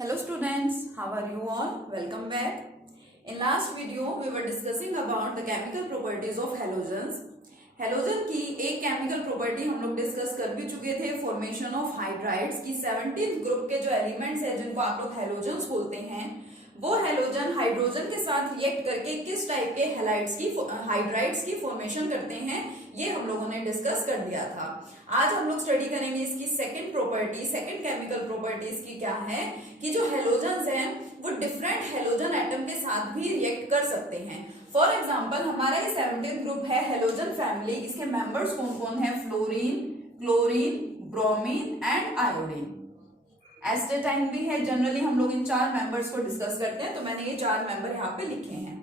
Hello students, how are you all? Welcome back. In last video we were discussing about the chemical properties of halogens. Halogen की एक chemical property हम लोग discuss कर भी चुके थे, फॉर्मेशन ऑफ हाइड्राइड्स की 17th ग्रुप के जो एलिमेंट्स हैं जिनको आप लोग हेलोजन्स बोलते हैं, वो हेलोजन हाइड्रोजन के साथ रिएक्ट करके किस टाइप के हाइड्राइड्स की फॉर्मेशन करते हैं, ये हम लोगों ने डिस्कस कर दिया था। आज हम लोग स्टडी करेंगे इसकी सेकंड केमिकल प्रॉपर्टीज की क्या है कि जो हेलोजन्स हैं वो डिफरेंट हेलोजन एटम के साथ भी रिएक्ट कर सकते हैं। फॉर एग्जाम्पल हमारा ये 17th ग्रुप है हेलोजन फैमिली, इसके मेंबर्स कौन कौन है? Fluorine, chlorine, bromine and iodine. Astatine भी है। जनरली हम लोग इन चार मेंबर्स को डिस्कस करते हैं, तो मैंने ये चार मेंबर यहाँ पे लिखे हैं।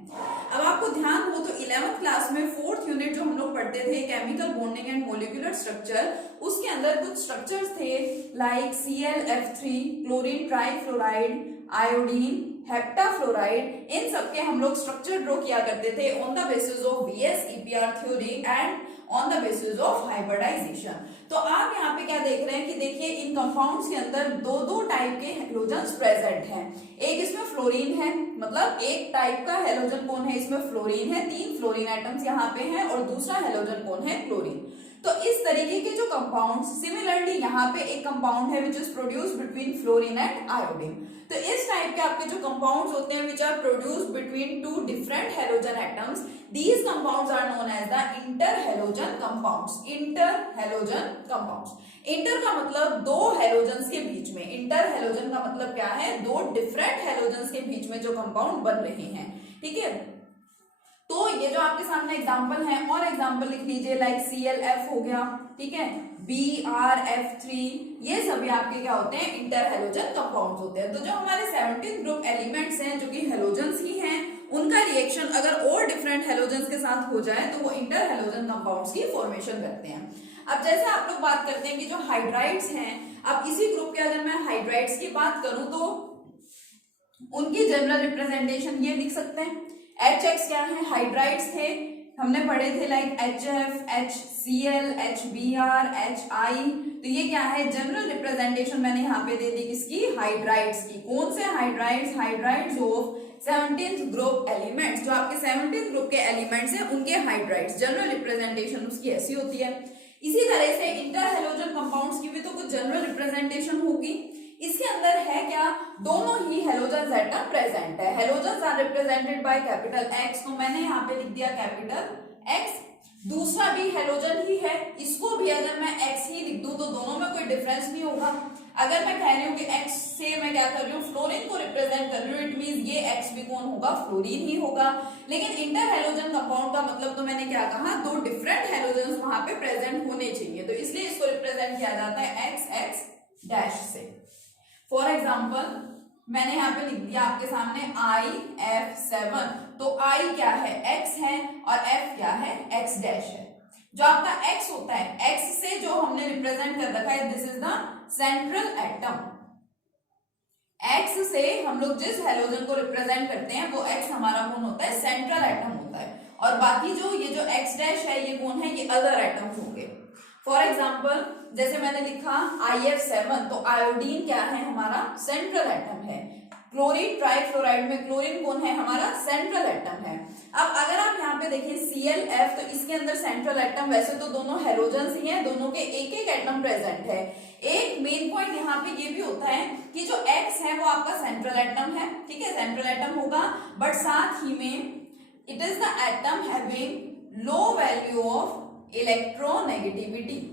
अब आपको ध्यान हो तो 11th क्लास में 4th यूनिट जो हम लोग पढ़ते थे chemical bonding and molecular structure, उसके अंदर कुछ स्ट्रक्चर्स थे like ClF3, chlorine trifluoride, iodine, heptafluoride. इन सबके हम लोग स्ट्रक्चर ड्रॉ किया करते थे on the basis of VS-EPR theory and on the basis of hybridization. तो आप यहाँ पे क्या देख रहे हैं कि देखिए इन कंपाउंड्स के अंदर दो टाइप के हेलोजन्स प्रेजेंट हैं। एक इसमें फ्लोरीन है, मतलब एक टाइप का हेलोजन कौन है? इसमें फ्लोरीन है, 3 फ्लोरीन एटम्स यहाँ पे हैं, और दूसरा हेलोजन कौन है? क्लोरीन। तो इस तरीके के जो कंपाउंड्स, सिमिलरली यहाँ पे एक कंपाउंड है which is produce between fluorine and iodine. तो इस टाइप के आपके जो कंपाउंड्स होते हैं which are produce between two different halogen atoms, these compounds are known as the interhalogen compounds. Interhalogen compounds, inter का मतलब दो हेलोजन्स के बीच में, इंटर हेलोजन का मतलब क्या है? दो डिफरेंट हेलोजन्स के बीच में जो कंपाउंड बन रहे हैं, ठीक है। तो ये जो आपके सामने एग्जांपल है, और एग्जांपल लिख लीजिए लाइक ClF हो गया, ठीक है, BrF3, ये सभी आपके क्या होते हैं? इंटर हेलोजन कंपाउंड्स होते हैं। तो जो हमारे 17th ग्रुप एलिमेंट्स हैं जो कि हेलोजन्स ही हैं, उनका रिएक्शन अगर और डिफरेंट हेलोजन्स के साथ हो जाए तो वो इंटर हेलोजन कंपाउंड्स की फॉर्मेशन करते हैं। अब जैसे आप लोग बात करते हैं कि जो हाइड्राइड्स हैं, अब इसी ग्रुप के अगर मैं हाइड्राइड्स की बात करूं तो उनकी जनरल रिप्रेजेंटेशन ये लिख सकते हैं। HX क्या है? हाइड्राइड्स थे, हमने पढ़े थे like HF, HCl, HBr, HI। तो ये क्या है? जनरल रिप्रेजेंटेशन मैंने यहाँ पे दे दी किसकी? हाइड्राइड्स की। कौन से hydrides? Hydrides of 17th group elements. जो आपके 17th ग्रुप के एलिमेंट्स हैं उनके हाइड्राइड्स, जनरल रिप्रेजेंटेशन उसकी ऐसी होती है। इसी तरह से इंटर हेलोजन कंपाउंड्स की भी तो कुछ जनरल रिप्रेजेंटेशन होगी। इसके अंदर है क्या? दोनों ही हेलोजन एटम प्रेजेंट है। Halogen are represented by capital X, तो मैंने यहाँ पे लिख दिया कैपिटल X। दूसरा भी हेलोजन ही है, इसको भी अगर मैं X ही लिख दूं तो दोनों में कोई डिफरेंस नहीं होगा। अगर मैं कह रही हूँ कि X से मैं क्या कर रही हूँ? फ्लोरीन को रिप्रेजेंट कर रही हूँ, इट मींस ये X भी कौन होगा? फ्लोरीन ही होगा। लेकिन इंटर हेलोजन कंपाउंड का मतलब तो मैंने क्या कहा? दो डिफरेंट हेलोजन वहां पे प्रेजेंट होने चाहिए, तो इसलिए इसको रिप्रेजेंट किया जाता है XX डैश से। फॉर एग्जाम्पल मैंने यहाँ पे लिख दिया आपके सामने IF7, तो I क्या है? X है, और F क्या है? X डैश है। जो आपका X होता है, X से जो हमने रिप्रेजेंट कर रखा है, this is the central atom. X से हम लोग जिस हेलोजन को रिप्रेजेंट करते हैं वो X हमारा कौन होता है? सेंट्रल एटम होता है, और बाकी जो ये जो X डैश है ये कौन है? ये अदर एटम्स होंगे। फॉर एग्जाम्पल जैसे मैंने लिखा IF7, तो आयोडीन क्या है? हमारा सेंट्रल एटम है। क्लोरीन ट्राइफ्लोराइड में क्लोरीन कौन है? हमारा सेंट्रल एटम है। अब अगर आप यहाँ पे देखिए ClF, तो इसके अंदर सेंट्रल एटम, वैसे तो दोनों हेलोजन्स ही हैं, दोनों के एक एक एटम प्रेजेंट है। एक मेन पॉइंट यहाँ पे ये भी होता है कि जो X है वो आपका सेंट्रल एटम है, ठीक है, सेंट्रल एटम होगा, बट साथ ही में it is the atom having low value of electronegativity.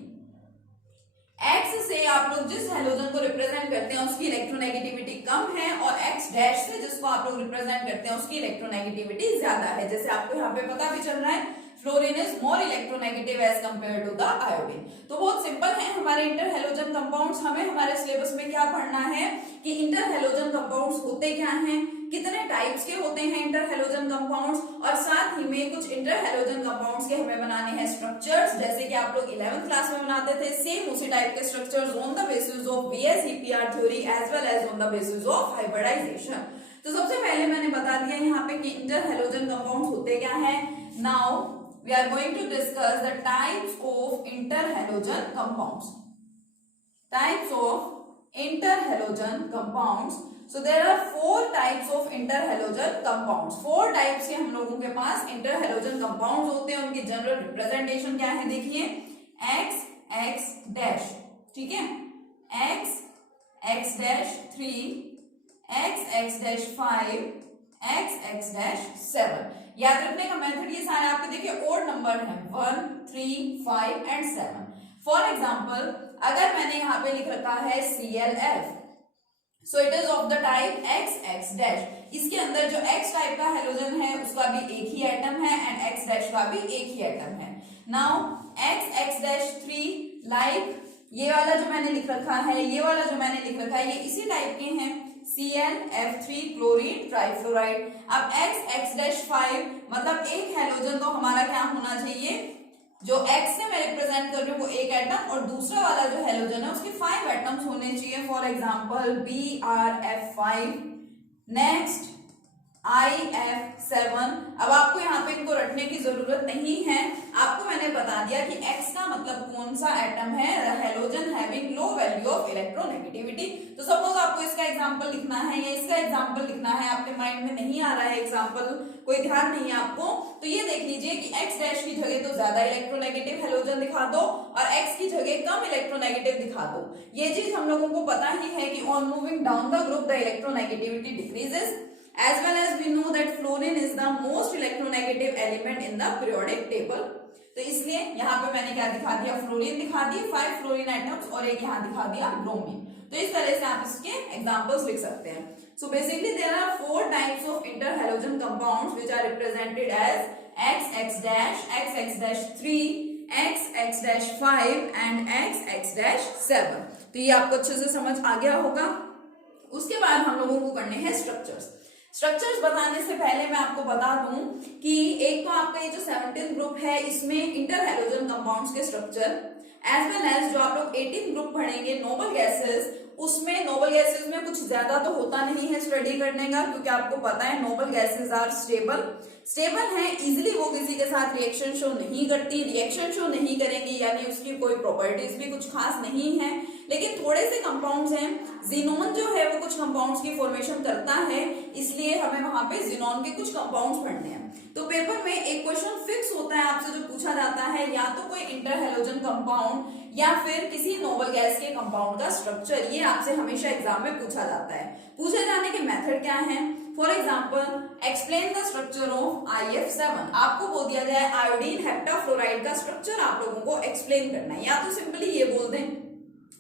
X से आप लोग जिस हेलोजन को रिप्रेजेंट करते हैं उसकी इलेक्ट्रोनेगेटिविटी कम है, और X डैश से जिसको आप लोग रिप्रेजेंट करते हैं उसकी इलेक्ट्रोनेगेटिविटी ज्यादा है। जैसे आपको यहाँ पे पता भी चल रहा है, fluorine is more electronegative as compare to the iodine. तो बहुत सिंपल है हमारे इंटर हेलोजन कंपाउंड्स। हमें हमारे सिलेबस में क्या पढ़ना है कि इंटर हेलोजन कंपाउंड्स होते क्या हैं, कितने टाइप्स के होते हैं इंटर हेलोजन कंपाउंड्स, और साथ ही में कुछ इंटर हेलोजन कंपाउंड्स के हमें बनाने हैं स्ट्रक्चर्स, जैसे कि आप लोग 11th क्लास में बनाते थे, सेम उसी टाइप के structures on the basis of VS-EPR theory as well as on the basis of hybridization. तो सबसे पहले मैंने बता दिया यहाँ पे कि इंटर हेलोजन कंपाउंड्स होते क्या है। Now we are going to discuss the types of interhalogen compounds. Types of interhalogen compounds. So there are 4 types of interhalogen compounds. 4 types के हम लोगों के पास इंटरहैलोजन कंपाउंड्स होते हैं। उनकी जनरल रिप्रेजेंटेशन क्या है देखिए, एक्स एक्स डैश, ठीक है, x X dash 3, X X dash 5, x X dash 7। याद रखने का मेथड ये सारे आपके देखिए ओड नंबर है 1, 3, 5 एंड 7। फॉर एग्जाम्पल अगर मैंने यहाँ पे लिख रखा है ClF, so it is of the type x X dash. इसके अंदर जो एक्स टाइप का हेलोजन है उसका भी एक ही एटम है एंड एक्स डैश का भी एक ही एटम है। Now x X dash 3, like ये वाला जो मैंने लिख रखा है, ये वाला जो मैंने लिख रखा है, ये इसी टाइप के हैं, ClF3 क्लोरीन ट्राइफ्लोराइड। अब एक्स एक्स डैश 5 मतलब एक हेलोजन तो हमारा क्या होना चाहिए, जो एक्स से मैं रिप्रेजेंट कर रही हूँ वो एक एटम, और दूसरा वाला जो हेलोजन है उसके 5 एटम्स होने चाहिए। For example BrF5, next IF7। अब आपको यहाँ पे इनको रटने की जरूरत नहीं है, आपको मैंने बता दिया कि X का मतलब कौन सा एटम है, halogen having low value of electronegativity. तो सपोज आपको इसका एग्जांपल लिखना है या इसका एग्जांपल लिखना है, आपके माइंड में नहीं आ रहा है एग्जांपल, कोई ध्यान नहीं है आपको, तो ये देख लीजिए कि X डैश की जगह तो ज्यादा इलेक्ट्रोनेगेटिव हेलोजन दिखा दो और X की जगह कम इलेक्ट्रोनेगेटिव दिखा दो। ये चीज हम लोगों को पता ही है कि on moving down the group the electronegativity decreases, as well as we know that fluorine is the most electronegative element in the periodic table। तो इसलिए यहाँ पे मैंने क्या दिखा दिया, फ्लोरीन दिखा दिए, 5 फ्लोरीन एटम्स, और एक यहाँ दिखा दिया ब्रोमीन। तो इस तरह से आप इसके एग्जांपल्स लिख सकते हैं। So basically there are 4 types of interhalogen compounds which are represented as X X dash 3, X X dash 5 and X X dash 7। तो ये आपको अच्छे से समझ आ गया होगा। उसके बाद हम लोगों को करने हैं स्ट्रक्चर्स। स्ट्रक्चर्स बताने से पहले मैं आपको बता दूं कि एक तो आपका ये जो 17 ग्रुप है इसमें इंटरहैलोजन कंपाउंड्स के स्ट्रक्चर एज वेल एज जो आप लोग 18 ग्रुप पढ़ेंगे नोबल गैसेस, उसमें नोबल गैसेस में कुछ ज्यादा तो होता नहीं है स्टडी करने का, क्योंकि आपको पता है नोबल गैसेस आर स्टेबल है, इजिली वो किसी के साथ रिएक्शन शो नहीं करती, रिएक्शन शो नहीं करेंगी यानी उसकी कोई प्रॉपर्टीज भी कुछ खास नहीं है। लेकिन थोड़े से कंपाउंड्स हैं, जिनोन जो है वो कुछ कंपाउंड्स की फॉर्मेशन करता है, इसलिए हमें वहां पे जिनोन के कुछ कंपाउंड्स पढ़ने हैं। तो पेपर में एक क्वेश्चन फिक्स होता है आपसे जो पूछा जाता है, या तो कोई इंटरहैलोजन कंपाउंड या फिर किसी नोबल गैस के कंपाउंड का स्ट्रक्चर, ये आपसे हमेशा एग्जाम में पूछा जाता है। पूछे जाने के मेथड क्या है, for example explain the structure of IF7। आपको बोल दिया जाए आयोडीन हेप्टाफ्लोराइड का स्ट्रक्चर आप लोगों को एक्सप्लेन करना है, या तो सिंपली ये बोल दें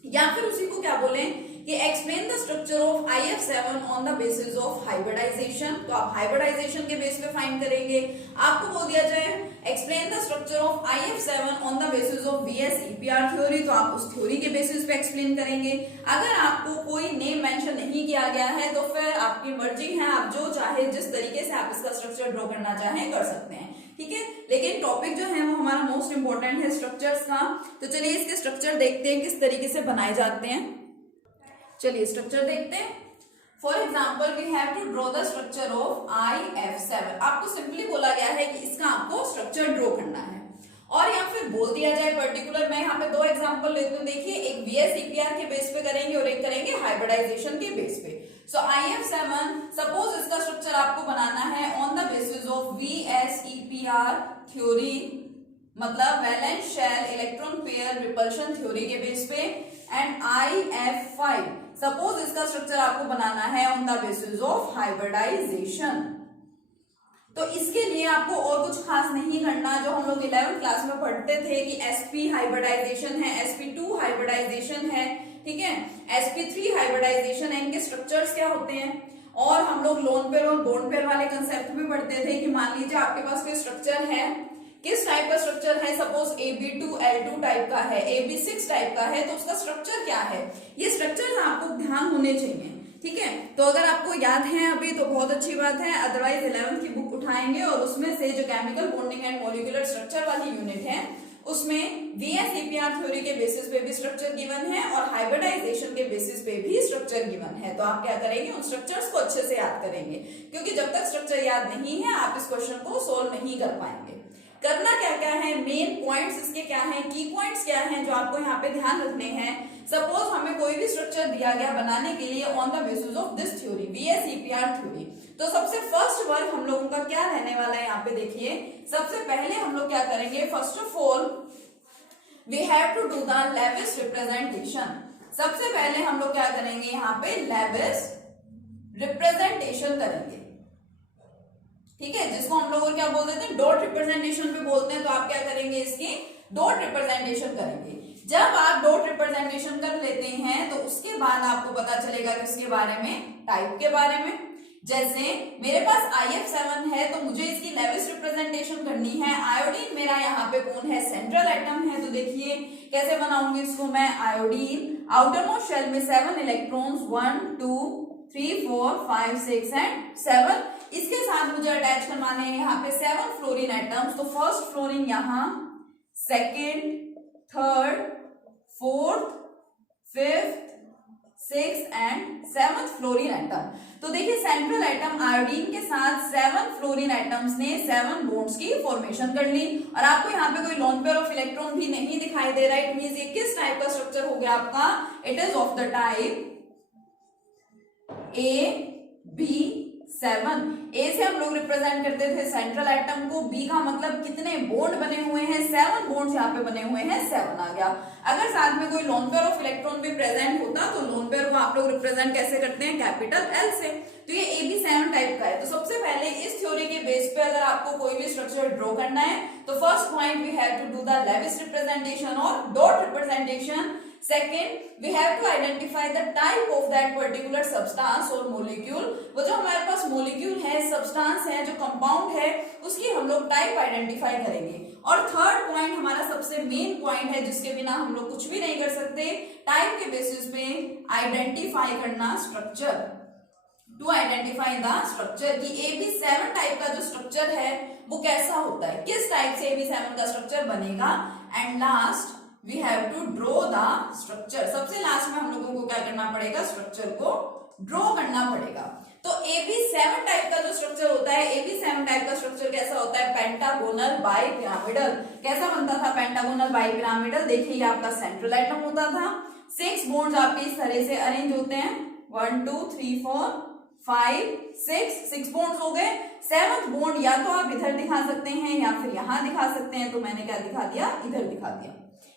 या फिर उसी को क्या बोलें कि explain the structure of IF7 on the basis of hybridization. तो आप हाइब्रिडाइजेशन के बेस पे फाइंड करेंगे। आपको बोल दिया जाए explain the structure of IF7 on the basis of VS-EPR theory, तो आप उस थ्योरी के बेसिस पे एक्सप्लेन करेंगे। अगर आपको कोई नेम मेंशन नहीं किया गया है तो फिर आपकी मर्जी है, आप जो चाहे जिस तरीके से आप इसका स्ट्रक्चर ड्रॉ करना चाहें कर सकते हैं, ठीक है। लेकिन टॉपिक जो है वो हमारा मोस्ट इंपोर्टेंट है स्ट्रक्चर्स का। तो चलिए इसके स्ट्रक्चर देखते हैं किस तरीके से बनाए जाते हैं। चलिए स्ट्रक्चर देखते हैं। For example we have to draw the structure of IF7। आपको सिंपली बोला गया है कि इसका आपको स्ट्रक्चर ड्रॉ करना है, और या फिर बोल दिया जाए पर्टिकुलर, मैं यहाँ पे 2 एग्जांपल लेती हूँ। देखिए एक VS-EPR के बेस पे करेंगे और एक करेंगे हाइब्रिडाइजेशन के बेस पे। सो IF7 सपोज इसका स्ट्रक्चर आपको बनाना है on the basis of VS-EPR theory, मतलब valence shell electron pair repulsion theory के बेस पे, एंड IF5 सपोज इसका स्ट्रक्चर आपको बनाना है on the basis of hybridization. तो इसके लिए आपको और कुछ खास नहीं करना, जो हम लोग 11th क्लास में पढ़ते थे कि sp हाइब्रिडाइजेशन है, sp2 हाइब्रिडाइजेशन है, ठीक है, sp3 हाइब्रिडाइजेशन है, इनके स्ट्रक्चर्स क्या होते हैं। और हम लोग लोन पेयर और बॉन्ड पेयर वाले कंसेप्ट भी पढ़ते थे कि मान लीजिए आपके पास कोई स्ट्रक्चर है, किस टाइप का स्ट्रक्चर है, सपोज AB2L2 टाइप का है, AB6 टाइप का है, तो उसका स्ट्रक्चर क्या है, ये स्ट्रक्चर आपको ध्यान होने चाहिए, ठीक है। तो अगर आपको याद है अभी तो बहुत अच्छी बात है, अदरवाइज 11th की बुक उठाएंगे और उसमें से जो chemical bonding and molecular structure वाली यूनिट है उसमें VS-EPR थ्योरी के बेसिस पे भी स्ट्रक्चर गिवन है और हाइब्रिडाइजेशन के बेसिस पे भी स्ट्रक्चर गिवन है। तो आप क्या करेंगे, उन स्ट्रक्चर्स को अच्छे से याद करेंगे, क्योंकि जब तक स्ट्रक्चर याद नहीं है आप इस क्वेश्चन को सोल्व नहीं कर पाएंगे। करना क्या क्या है, मेन पॉइंट्स इसके क्या हैं, की पॉइंट्स क्या हैं जो आपको यहाँ पे ध्यान रखने हैं। सपोज हमें कोई भी स्ट्रक्चर दिया गया बनाने के लिए on the basis of this theory, VSEPR theory, तो सबसे फर्स्ट वर्क हम लोगों का क्या रहने वाला है, यहाँ पे देखिए सबसे पहले हम लोग क्या करेंगे, first of all we have to do the Lewis representation. सबसे पहले हम लोग क्या करेंगे, यहाँ पे लेविस रिप्रेजेंटेशन करेंगे, ठीक है, जिसको हम लोग क्या बोल देते हैं, डॉट रिप्रेजेंटेशन भी बोलते हैं। तो आप क्या करेंगे, इसकी डॉट रिप्रेजेंटेशन करेंगे। जब आप डॉट रिप्रेजेंटेशन कर लेते हैं तो उसके बाद आपको पता चलेगा किसके बारे में, टाइप के बारे में। जैसे मेरे पास IF7 है तो मुझे इसकी लेविस रिप्रेजेंटेशन करनी है। आयोडीन मेरा यहाँ पे कौन है, सेंट्रल एटम है। तो देखिए कैसे बनाऊंगी इसको मैं, आयोडीन आउटर मोस्ट शेल में 7 इलेक्ट्रॉन्स, 1 2 3 4 5 6 एंड 7। इसके साथ मुझे अटैच करवाने हैं यहाँ पे 7 फ्लोरीन एटम्स। तो फर्स्ट फ्लोरीन यहाँ, second, third, fourth, fifth, six and 7th fluorine atom. तो देखिए सेंट्रल एटम आयोडीन के साथ 7 फ्लोरीन एटम्स ने 7 बॉन्ड्स की फॉर्मेशन कर ली। और आपको यहाँ पे कोई लोन पेयर ऑफ इलेक्ट्रॉन भी नहीं दिखाई दे रहा है। इट मींस ये किस टाइप का स्ट्रक्चर हो गया आपका, it is of the type AB7। ए से हम लोग रिप्रेजेंट करते थे सेंट्रल एटम को, बी का मतलब कितने बॉन्ड बने हुए हैं, 7 बॉन्ड्स यहाँ पे बने हुए हैं, 7 आ गया। अगर साथ में कोई लोन पेयर ऑफ इलेक्ट्रॉन भी प्रेजेंट होता तो लोन पेयर को आप लोग रिप्रेजेंट कैसे करते हैं, कैपिटल L से। तो ये AB7 टाइप का है। तो सबसे पहले इस थ्योरी के बेस पे अगर आपको कोई भी स्ट्रक्चर ड्रॉ करना है तो first point we have to do the Lewis representation और dot representation. Second, we have to identify the type of that particular substance और molecule। वो जो हमारे पास molecule है, substance है, जो compound है, उसकी हम लोग type identify करेंगे। और थर्ड पॉइंट हमारा सबसे मेन पॉइंट है जिसके बिना हम लोग कुछ भी नहीं कर सकते, टाइप के बेसिस पे आइडेंटिफाई करना structure, to identify the structure की AB7 टाइप का जो स्ट्रक्चर है वो कैसा होता है, किस टाइप से AB7 का स्ट्रक्चर बनेगा। And last we have to draw the structure. सबसे लास्ट में हम लोगों को क्या करना पड़ेगा, स्ट्रक्चर को ड्रॉ करना पड़ेगा। तो AB7 टाइप का जो स्ट्रक्चर होता है, AB7 टाइप का स्ट्रक्चर कैसा होता है, पेंटागोनल बाई पिरामिडल। कैसा बनता था पेंटागोनल बाई पिरामिडल, देखिए ये आपका सेंट्रल एटम होता था, 6 बॉन्ड्स आपके इस तरह से अरेंज होते हैं, 1 2 3 4 5 6 बॉन्ड्स हो गए। 7th बॉन्ड या तो आप इधर दिखा सकते हैं या फिर यहां दिखा सकते हैं। तो मैंने क्या दिखा दिया, इधर दिखा दिया,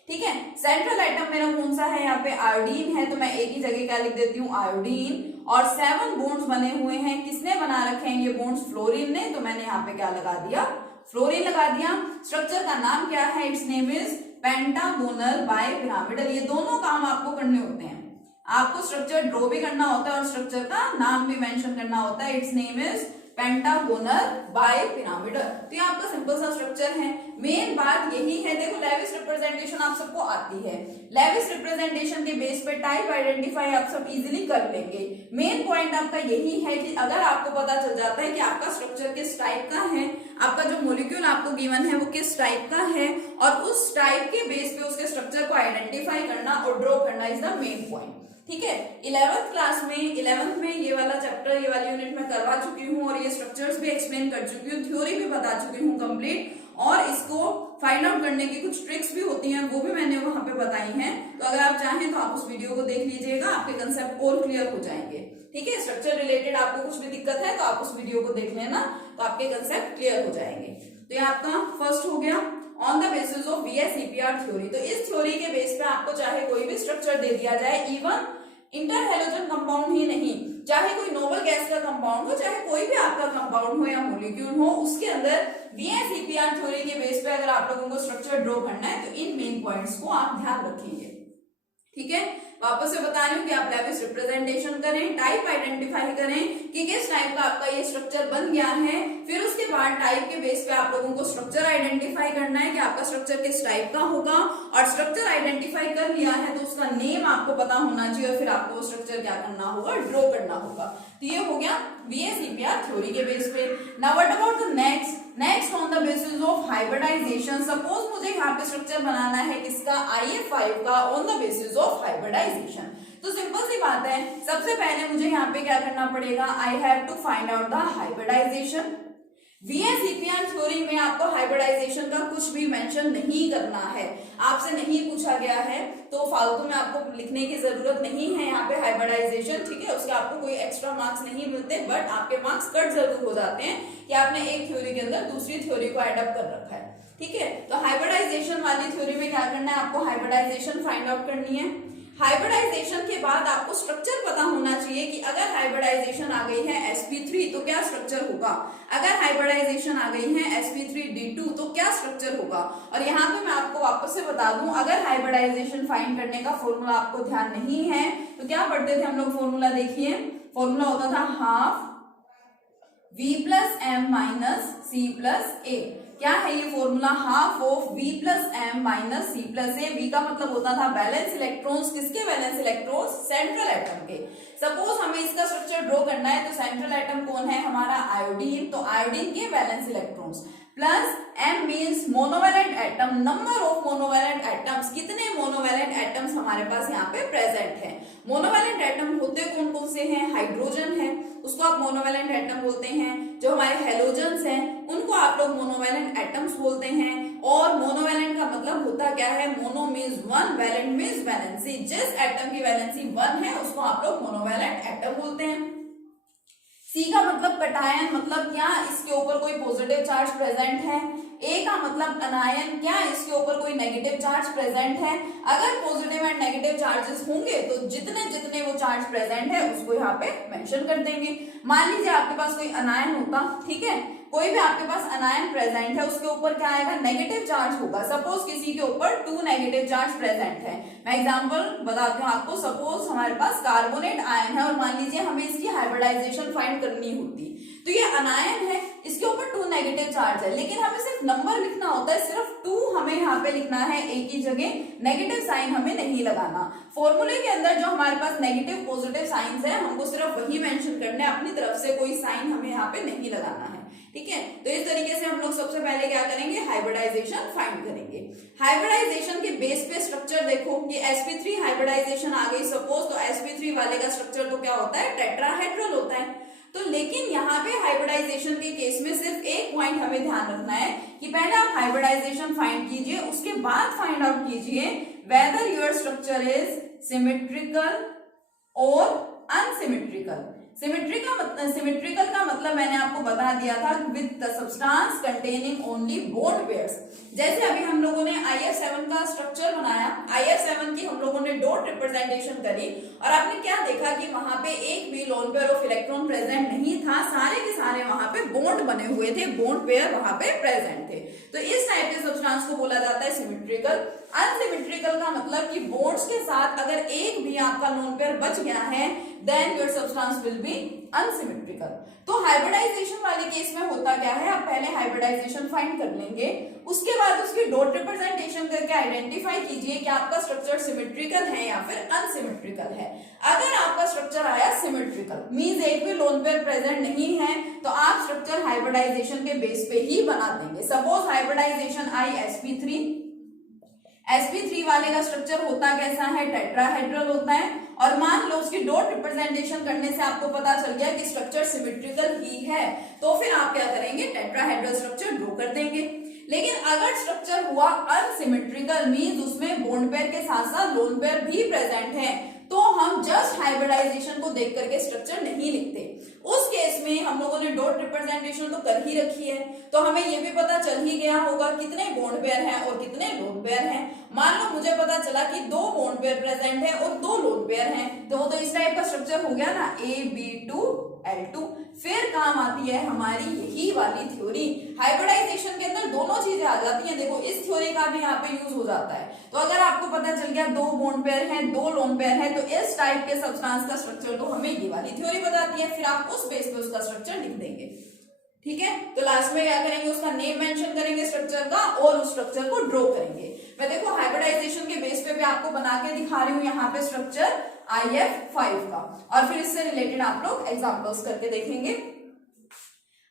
ठीक है। सेंट्रल एटम मेरा कौन सा है, यहाँ पे आयोडीन है। तो मैं एक ही जगह क्या लिख देती हूँ, आयोडीन। और 7 बॉन्ड्स बने हुए हैं, किसने बना रखे हैं ये बॉन्ड्स, फ्लोरीन ने। तो मैंने यहाँ पे क्या लगा दिया, फ्लोरीन लगा दिया। स्ट्रक्चर का नाम क्या है, it's name is pentagonal bi pyramidal. ये दोनों काम आपको करने होते हैं, आपको स्ट्रक्चर ड्रॉ भी करना होता है और स्ट्रक्चर का नाम भी मेंशन करना होता है। It's name is pentagonal bi pyramidal. तो ये आपका सिंपल सा स्ट्रक्चर है। मेन बात यही है, देखो लेविस रिप्रेजेंटेशन आप सबको आती है, लेविस रिप्रेजेंटेशन के बेस पे टाइप आइडेंटिफाई आप सब इजीली कर लेंगे। मेन पॉइंट आपका यही है कि अगर आपको पता चल जाता है कि आपका स्ट्रक्चर किस टाइप का है, आपका जो मॉलिक्यूल आपको गिवन है वो किस टाइप का है, और उस टाइप के बेस पे उसके स्ट्रक्चर को आइडेंटिफाई करना और ड्रॉ करना इज द मेन पॉइंट, ठीक है। 11th क्लास में 11th में ये वाला चैप्टर, ये वाली यूनिट में करवा चुकी हूँ और ये स्ट्रक्चर्स भी एक्सप्लेन कर चुकी हूँ, थ्योरी भी बता चुकी हूँ कंप्लीट, और इसको फाइंड आउट करने की कुछ ट्रिक्स भी होती हैं वो भी मैंने वहां पे बताई हैं। तो अगर आप चाहें तो आप उस वीडियो को देख लीजिएगा, आपके कंसेप्ट और क्लियर हो जाएंगे, ठीक है। स्ट्रक्चर रिलेटेड आपको कुछ भी दिक्कत है तो आप उस वीडियो को देख लेना, तो आपके कंसेप्ट क्लियर हो जाएंगे। तो ये आपका फर्स्ट हो गया on the basis of VSEPR theory. तो इस थ्योरी के बेस पे आपको चाहे कोई भी स्ट्रक्चर दे दिया जाए, इवन इंटरहैलोजन कंपाउंड ही नहीं, चाहे कोई नोबल गैस का कंपाउंड हो, चाहे कोई भी आपका कंपाउंड हो या मॉलिक्यूल हो, उसके अंदर VSEPR थ्योरी के बेस पे अगर आप लोगों को स्ट्रक्चर ड्रॉ करना है तो इन मेन पॉइंट्स को आप ध्यान रखेंगे, ठीक है। वापस से बता रही हूँ कि आप लेविस रिप्रेजेंटेशन करें, टाइप आइडेंटिफाई करें कि किस टाइप का आपका ये स्ट्रक्चर बन गया है, फिर उसके बाद टाइप के बेस पे आप लोगों को स्ट्रक्चर आइडेंटिफाई करना है कि आपका स्ट्रक्चर किस टाइप का होगा, और स्ट्रक्चर आइडेंटिफाई कर लिया है तो उसका नेम आपको पता होना चाहिए, और फिर आपको वो स्ट्रक्चर क्या करना होगा, ड्रॉ करना होगा। तो ये हो गया VSEPR थ्योरी के बेस पे। Now what about the next on the basis of hybridization. Suppose मुझे यहाँ पे स्ट्रक्चर बनाना है किसका, IF5 का, on the basis of hybridization. तो सिंपल सी बात है, सबसे पहले मुझे यहाँ पे क्या करना पड़ेगा, I have to find out the hybridization. VSEPR theory में आपको हाइब्रिडाइजेशन का कुछ भी मेंशन नहीं करना है, आपसे नहीं पूछा गया है, तो फालतू में आपको लिखने की जरूरत नहीं है यहाँ पे हाइब्रिडाइजेशन, ठीक है। उसके आपको कोई एक्स्ट्रा मार्क्स नहीं मिलते, बट आपके मार्क्स कट जरूर हो जाते हैं कि आपने एक थ्योरी के अंदर दूसरी थ्योरी को एडअप कर रखा है, ठीक है। तो हाइब्रिडाइजेशन वाली थ्योरी में क्या करना है, आपको हाइब्रिडाइजेशन फाइंड आउट करनी है। हाइब्रिडाइजेशन के बाद आपको स्ट्रक्चर पता होना चाहिए कि अगर हाइब्रिडाइजेशन आ गई है sp3 तो क्या स्ट्रक्चर होगा, अगर हाइब्रिडाइजेशन आ गई है sp3d2 तो क्या स्ट्रक्चर होगा। और यहाँ पे मैं आपको वापस से बता दूं, अगर हाइब्रिडाइजेशन फाइंड करने का फॉर्मूला आपको ध्यान नहीं है तो क्या पढ़ते थे हम लोग फॉर्मूला, देखिए फॉर्मूला होता था half v plus M minus C plus A. क्या है ये formula, half of v plus M minus C plus A. v का मतलब होता था बैलेंस इलेक्ट्रॉन्स, किसके बैलेंस इलेक्ट्रॉन्स, सेंट्रल एटम के। सपोज हमें इसका स्ट्रक्चर ड्रॉ करना है तो सेंट्रल एटम कौन है हमारा, आयोडीन, तो आयोडीन के balance electrons plus m means monovalent atom, number of monovalent atoms, कितने मोनोवैलेंट एटम्स हमारे पास यहाँ पे प्रेजेंट है। मोनोवैलेंट एटम होते कौन कौन से हैं, हाइड्रोजन है, उसको आप मोनोवैलेंट एटम बोलते हैं। जो हमारे हेलोजेंस हैं उनको आप लोग मोनोवैलेंट एटम्स बोलते हैं। और मोनोवैलेंट का मतलब होता क्या है, mono means one, valent means valency, जिस एटम की वैलेंसी 1 है उसको आप लोग मोनोवैलेंट एटम बोलते हैं। सी का मतलब कटायन, मतलब क्या इसके ऊपर कोई पॉजिटिव चार्ज प्रेजेंट है। ए का मतलब अनायन, क्या इसके ऊपर कोई नेगेटिव चार्ज प्रेजेंट है। अगर पॉजिटिव एंड नेगेटिव चार्जेस होंगे तो जितने जितने वो चार्ज प्रेजेंट है उसको यहाँ पे मेंशन कर देंगे। मान लीजिए आपके पास कोई अनायन होता, ठीक है, कोई भी आपके पास अनायन प्रेजेंट है, उसके ऊपर क्या आएगा, नेगेटिव चार्ज होगा। सपोज किसी के ऊपर 2 नेगेटिव चार्ज प्रेजेंट है, मैं एग्जांपल बताती हूँ आपको। सपोज हमारे पास कार्बोनेट आयन है और मान लीजिए हमें इसकी हाइब्रिडाइजेशन फाइंड करनी होती, तो ये अनायन है, इसके ऊपर 2 नेगेटिव चार्ज है, लेकिन हमें सिर्फ नंबर लिखना होता है, सिर्फ 2 हमें यहाँ पे लिखना है, एक ही जगह, नेगेटिव साइन हमें नहीं लगाना। फॉर्मूले के अंदर जो हमारे पास नेगेटिव पॉजिटिव साइंस है हमको सिर्फ वही मेंशन करना है, अपनी तरफ से कोई साइन हमें यहाँ पे नहीं लगाना है, ठीक है। तो इस तरीके से हम लोग सबसे पहले क्या करेंगे, हाइब्रिडाइजेशन फाइंड करेंगे। हाइब्रिडाइजेशन के बेस पे स्ट्रक्चर देखो कि sp3 हाइब्रिडाइजेशन आ गई सपोज, तो sp3 वाले का स्ट्रक्चर तो क्या होता है, टेट्राहेड्रल होता है। तो लेकिन यहाँ पे हाइब्रिडाइजेशन के केस में सिर्फ एक पॉइंट हमें ध्यान रखना है कि पहले आप हाइब्रिडाइजेशन फाइंड कीजिए, उसके बाद फाइंड आउट कीजिए whether your structure is symmetrical और अनसिमेट्रिकल। सिमेट्रिकल का मतलब मैंने आपको बता दिया था, with the substance containing only bond pairs. जैसे अभी हम लोगों ने IF7 का स्ट्रक्चर बनाया, IF7 की हम लोगों ने डॉट रिप्रेजेंटेशन करी और आपने क्या देखा कि वहां पे एक भी lone pair of electron present नहीं था, सारे के सारे वहां पे बॉन्ड बने हुए थे, बॉन्ड पेयर वहां पे प्रेजेंट थे। तो इस टाइप के सब्सटेंस को बोला जाता है सिमेट्रिकल। अनसिमेट्रिकल का मतलब कि बॉन्ड्स के साथ अगर एक भी आपका लोन पेयर बच गया है then your substance will be unsymmetrical. तो हाइब्रिडाइजेशन वाले केस में होता क्या है, आप पहले हाइब्रिडाइजेशन फाइंड कर लेंगे, उसके बाद उसकी डॉट रिप्रेजेंटेशन करके आइडेंटिफाई कीजिए कि आपका स्ट्रक्चर सिमेट्रिकल है या फिर अनसिमेट्रिकल है। अगर आपका स्ट्रक्चर आया सिमेट्रिकल मींस एक भी लोन पेयर प्रेजेंट नहीं है, तो आप स्ट्रक्चर हाइब्रिडाइजेशन के बेस पे ही बना देंगे। सपोज हाइब्रिडाइजेशन आई sp3 वाले का स्ट्रक्चर होता कैसा है, टेट्राहेड्रल होता है, और मान लो उसकी डॉट रिप्रेजेंटेशन करने से आपको पता चल गया कि स्ट्रक्चर सिमेट्रिकल ही है, तो फिर आप क्या करेंगे, टेट्राहेड्रल स्ट्रक्चर ड्रॉ कर देंगे। लेकिन अगर स्ट्रक्चर हुआ अनसिमेट्रिकल मींस उसमें बॉन्ड पेयर के साथ साथ लोन पेयर भी प्रेजेंट है, तो हम जस्ट हाइब्रिडाइजेशन को देख करके स्ट्रक्चर नहीं लिखते। उस केस में हम लोगों ने डॉट रिप्रेजेंटेशन तो कर ही रखी है, तो हमें ये भी पता चल ही गया होगा कितने बॉन्ड पेयर हैं और कितने लोन पेयर हैं। मान लो मुझे पता चला कि 2 बॉन्ड पेयर प्रेजेंट है और 2 लोन पेयर हैं, तो वो तो इस टाइप का स्ट्रक्चर हो गया ना, AB2L2। फिर काम आती है हमारी यही वाली थ्योरी। हाइब्रिडाइजेशन के अंदर दोनों चीजें आ जाती हैं, देखो इस थ्योरी का भी यहाँ पे यूज हो जाता है। तो अगर आपको पता चल गया 2 बॉन्ड पेयर हैं 2 लोन पेयर हैं, तो इस टाइप के सब्सटेंस का स्ट्रक्चर तो हमें ये वाली थ्योरी बताती है, फिर आप उस बेस पे उसका स्ट्रक्चर लिख देंगे, ठीक है। तो लास्ट में क्या करेंगे, उसका नेम मेंशन करेंगे स्ट्रक्चर का और उस स्ट्रक्चर को ड्रॉ करेंगे। मैं देखो हाइब्रिडाइजेशन के बेस पे भी आपको बना के दिखा रही हूँ यहाँ पे स्ट्रक्चर IF5 का, और फिर इससे रिलेटेड आप लोग एग्जांपल्स करके देखेंगे।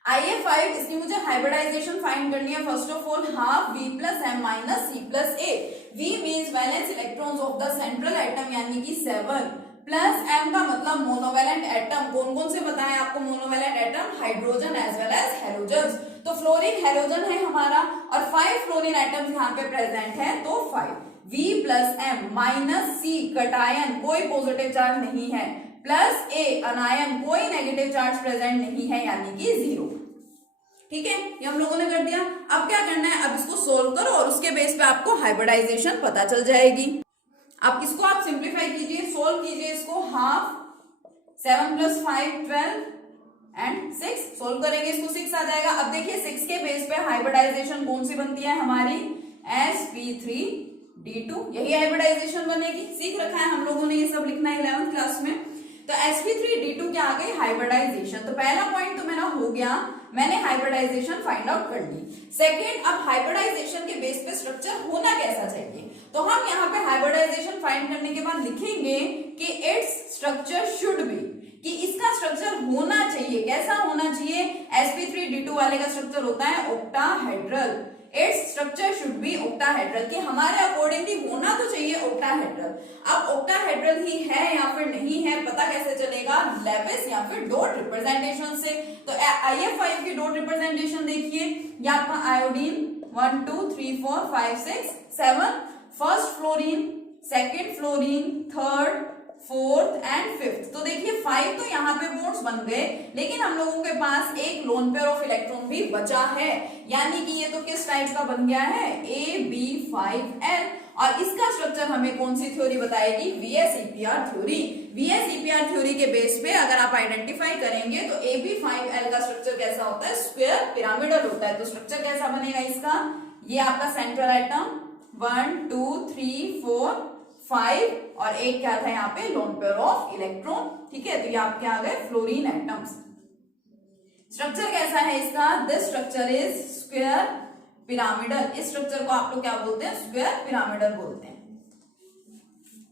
IF5 इसकी मुझे हाइब्रिडाइजेशन फाइंड करनी है। First of all half V plus M minus C plus A. V means valence electrons of the central atom यानी कि 7, प्लस M का मतलब मोनोवैलेंट एटम। कौन कौन से बताएं आपको monovalent atom, hydrogen as well as halogens. तो फ्लोरीन हेलोजन है हमारा और 5 फ्लोरीन एटम्स यहाँ पे प्रेजेंट है, तो 5। V प्लस एम माइनस सी कटायन, कोई पॉजिटिव चार्ज नहीं है, प्लस ए अनायन, कोई नेगेटिव चार्ज प्रेजेंट नहीं है, यानी कि 0। ठीक है, ये हम लोगों ने कर दिया। अब क्या करना है, अब इसको सोल्व करो और उसके बेस पे आपको हाइब्रिडाइजेशन पता चल जाएगी। अब इसको आप सिंप्लीफाई कीजिए, सोल्व कीजिए इसको। हाफ 7 + 5 12 एंड 6 सोल्व करेंगे इसको 6 आ जाएगा। अब देखिए 6 के बेस पे हाइब्रिडाइजेशन कौन सी बनती है हमारी, sp3d2, यही हाइब्रिडाइजेशन बनेगी। सीख रखा है हम लोगों ने, ये सब लिखना है 11th क्लास में। तो sp3d2 क्या आ गई, हाइब्रिडाइजेशन। तो पहला पॉइंट तो मेरा हो गया, मैंने हाइब्रिडाइजेशन फाइंड आउट कर ली। सेकेंड, अब हाइब्रिडाइजेशन के बेस पे स्ट्रक्चर होना कैसा चाहिए, तो हम यहाँ पे हाइब्रिडाइजेशन फाइंड करने के बाद लिखेंगे कि इट्स स्ट्रक्चर शुड बी, कि इसका स्ट्रक्चर होना चाहिए, कैसा होना चाहिए, sp3d2 वाले का स्ट्रक्चर होता है octahedral. Its structure should be octahedral, कि हमारे अकॉर्डिंगली होना तो चाहिए ऑक्टाहेड्रल। अब ऑक्टाहेड्रल ही है या फिर नहीं है पता कैसे चलेगा, लेविस या फिर डॉट रिप्रेजेंटेशन से। तो IF5 की डॉट रिप्रेजेंटेशन देखिए, ये आपका iodine 1 2 3 4 5 6 7, first fluorine, second fluorine, third, fourth and fifth. तो देखिए 5 तो यहाँ पे बॉन्ड्स बन गए, लेकिन हम लोगों के पास एक लोन पेयर ऑफ इलेक्ट्रॉन भी बचा है, यानी कि ये तो किस टाइप का बन गया है, AB5L। और इसका स्ट्रक्चर हमें कौन सी थ्योरी बताएगी, VSEPR थ्योरी। VSEPR थ्योरी के बेस पे अगर आप आइडेंटिफाई करेंगे तो AB5L का स्ट्रक्चर कैसा होता है, स्क्वायर पिरामिडल होता है। तो स्ट्रक्चर कैसा बनेगा इसका, ये आपका सेंट्रल एटम 1 2 3 4 5 और एक क्या था यहाँ पे, लोन पेयर ऑफ इलेक्ट्रॉन। ठीक है, तो ये आपके आ गए फ्लोरीन एटम्स। स्ट्रक्चर कैसा है इसका, this structure is square pyramidal. इस स्ट्रक्चर को आप लोग क्या बोलते हैं, स्क्वायर पिरामिडल बोलते हैं।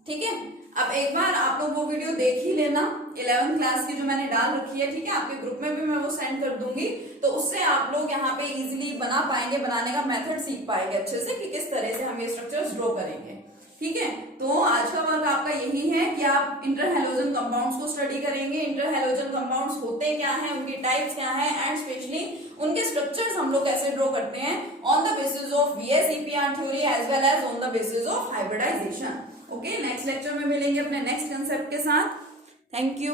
ठीक है, अब एक बार आप लोग वो वीडियो देख ही लेना 11th क्लास की जो मैंने डाल रखी है। ठीक है, आपके ग्रुप में भी मैं वो सेंड कर दूंगी, तो उससे आप लोग यहाँ पे इजीली बना पाएंगे, बनाने का मेथड सीख पाएंगे अच्छे से कि किस तरह से हम ये स्ट्रक्चर्स ड्रॉ करेंगे। ठीक है, तो आज का वर्क आपका यही है कि आप इंटरहैलोजन कंपाउंड्स को स्टडी करेंगे। इंटरहैलोजन कंपाउंड्स होते क्या हैं, उनके टाइप्स क्या हैं एंड स्पेशली उनके स्ट्रक्चर्स हम लोग कैसे ड्रॉ करते हैं on the basis of VSEPR theory as well as on the basis of hybridization. Okay, next lecture में मिलेंगे अपने नेक्स्ट कंसेप्ट के साथ। Thank you.